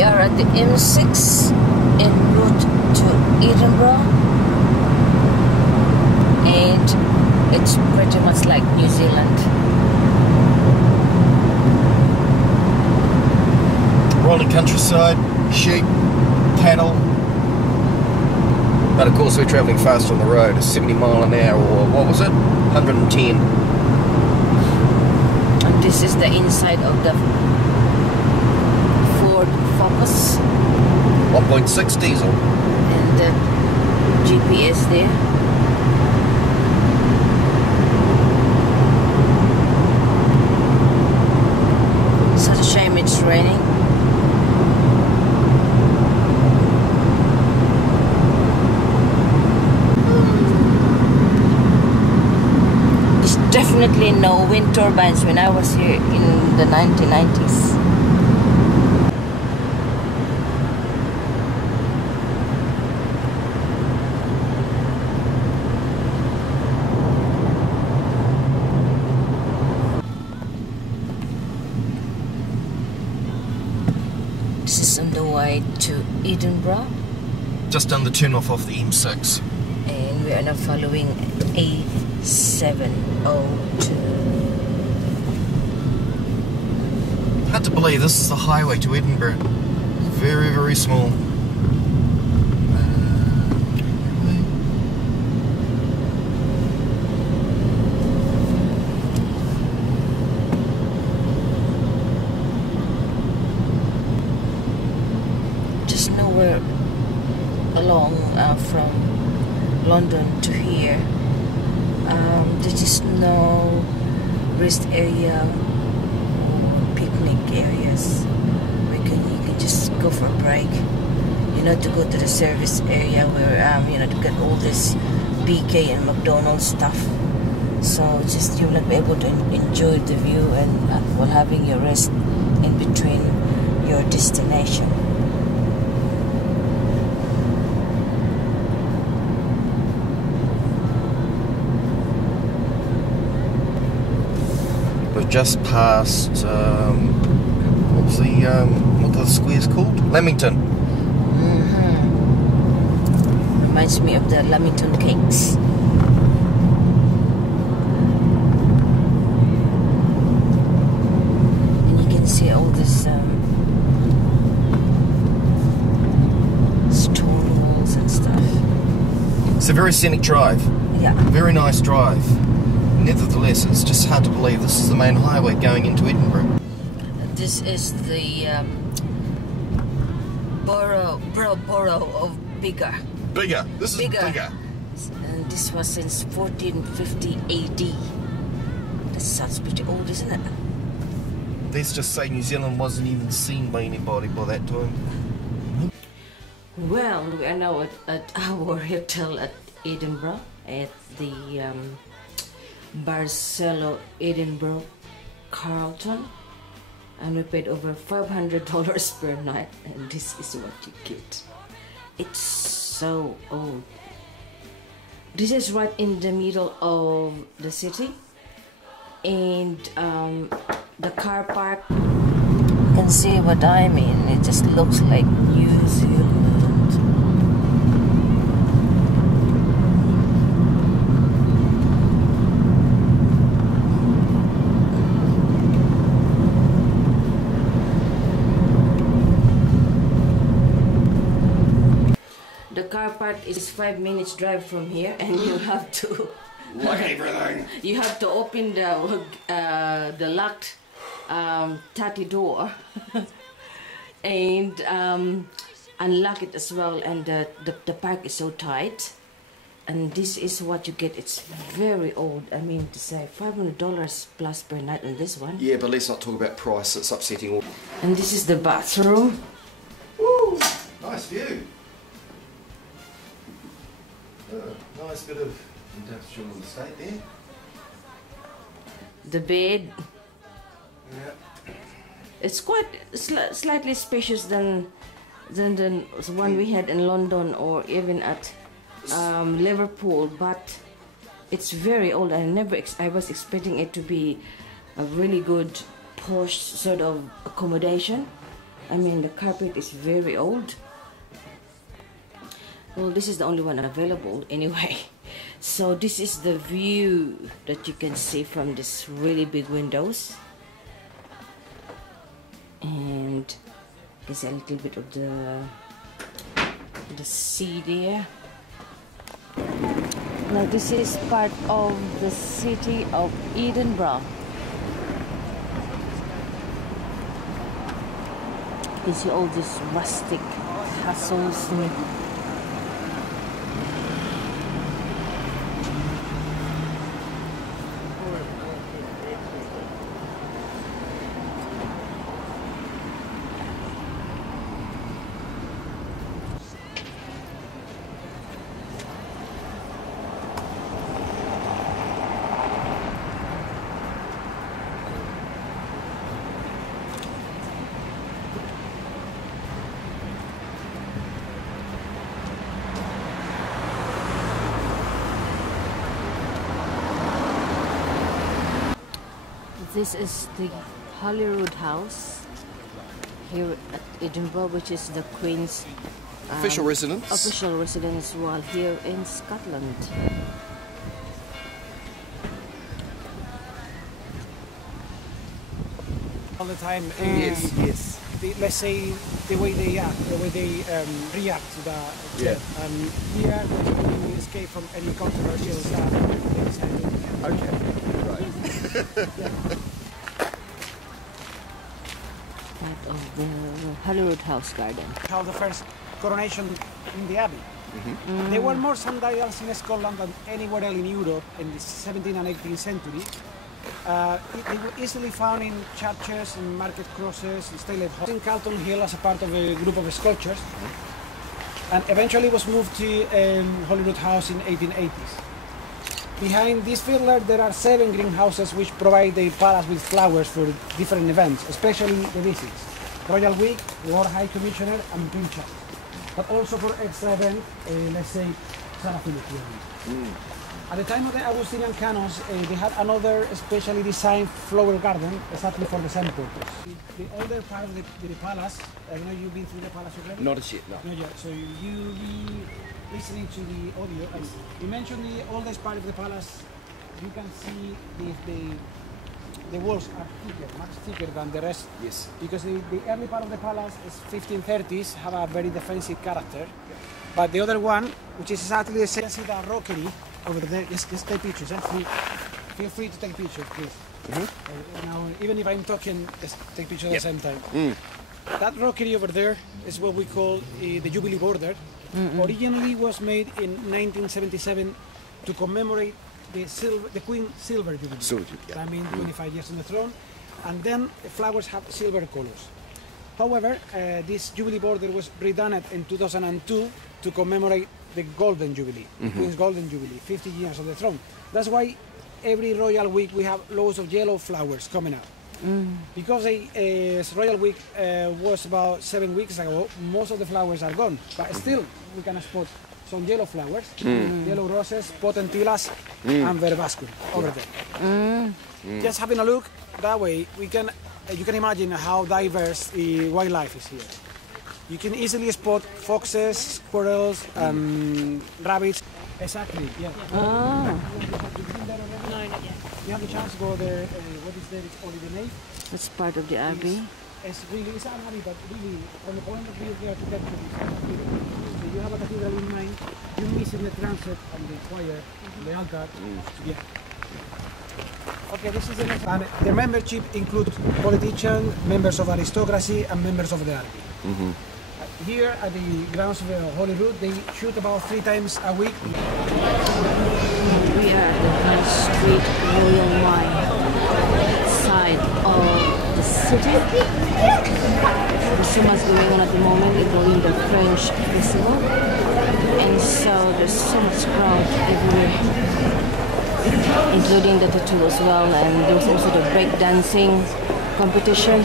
We are at the M6 en route to Edinburgh, and it's pretty much like New Zealand. Rolling countryside, sheep, cattle. But of course we're travelling fast on the road, a 70 mile an hour, or what was it? 110. And this is the inside of the Ford Focus. 1.6 diesel. And the GPS there. Such a shame it's raining. There's definitely no wind turbines when I was here in the 1990s. This is on the way to Edinburgh, Just done the turn off the M6. and we are now following A702. Hard to believe this is the highway to Edinburgh. Very, very small. Just nowhere along from London to here. There's just no rest area or picnic areas where you can just go for a break. You know, to go to the service area where you know, to get all this BK and McDonald's stuff. So just you'll not be able to enjoy the view and while having your rest in between your destination. We've just passed, what are the squares called? Lamington. Reminds me of the Lamington cakes. And you can see all this stone walls and stuff. It's a very scenic drive. Yeah. Very nice drive. Nevertheless, it's just hard to believe this is the main highway going into Edinburgh. This is the borough of Biggar. Bigger. This is bigger. And this was since 1450 AD. That sounds pretty old, isn't it? Let's just say New Zealand wasn't even seen by anybody by that time. Well, we are now at our hotel at Edinburgh at the Barcelo Edinburgh Carlton, and we paid over $500 per night, and this is what you get. It's so old. This is right in the middle of the city, and the car park, you can see what I mean. It just looks like New Zealand. The car park is 5 minutes drive from here, and you have to Like everything. you have to open the locked 30 door and unlock it as well, and the park is so tight, and this is what you get. It's very old. I mean to say $500 plus per night on this one. Yeah, but let's not talk about price, it's upsetting. And this is the bathroom. Woo! Nice view. Nice bit of industrial estate there. The bed. Yeah. It's quite slightly spacious than the one we had in London or even at Liverpool, but it's very old. I was expecting it to be a really good posh sort of accommodation, I mean, the carpet is very old. Well, this is the only one available anyway. So this is the view that you can see from this really big windows. And there's a little bit of the sea there. Now this is part of the city of Edinburgh. You see all these rustic castles. This is the Holyroodhouse here at Edinburgh, which is the Queen's official residence while here in Scotland. All the time. Yes, yes. Let's say the way they act, the way they react to that. Yeah. Here, we escape from any controversial stuff. Okay. Right. Part of the Holyroodhouse garden. How the first coronation in the Abbey. There were more sundials in Scotland than anywhere else in Europe in the 17th and 18th century. They were easily found in churches, in market crosses, in stately halls. In Carlton Hill as a part of a group of sculptures, and eventually was moved to Holyroodhouse in 1880s. Behind this fiddler there are 7 greenhouses which provide the palace with flowers for different events, especially the visits. Royal Week, War High Commissioner and Pinchot. But also for extra events, let's say Zara. At the time of the Augustinian canons, they had another specially designed flower garden exactly for the same purpose. The older part of the palace, I know you've been through the palace already? Not as yet, no. Not yet. So you'll be listening to the audio. And you mentioned the oldest part of the palace. You can see the walls are thicker, much thicker than the rest. Yes. Because the early part of the palace is 1530s, have a very defensive character. But the other one, which is exactly the same, you can see the rockery over there. Just take pictures. Feel free to take pictures, please. Now, even if I'm talking, just take pictures at the same time. That rockery over there is what we call the Jubilee border. Originally was made in 1977 to commemorate the Queen's Silver Jubilee. I mean, 25 years on the throne. And then the flowers have silver colors. However, this Jubilee border was redone in 2002 to commemorate the Golden Jubilee, Queen's Golden Jubilee, 50 years on the throne. That's why every Royal Week we have loads of yellow flowers coming out. Because Royal Week was about 7 weeks ago, most of the flowers are gone. But still, we can spot some yellow flowers, yellow roses, potentillas, and verbascum over there. Just having a look, that way we can. You can imagine how diverse wildlife is here. You can easily spot foxes, squirrels, rabbits. Exactly, yeah. Ah. You have the chance to go there. What is there? It's only the nave. That's part of the abbey. It's an abbey, but really, from the point of view of the architecture, it's a cathedral. So you have a cathedral in mind, you're missing the transept and the choir, the altar. Yeah. Okay, this is the next. And the membership includes politicians, members of aristocracy, and members of the army. Here at the grounds of the Holyrood, they shoot about 3 times a week. We are at the High Street Royal Mile side of the city. There's so much going on at the moment, including the French festival, and so there's so much crowd everywhere, including the tattoo as well, and there's also the break dancing competition.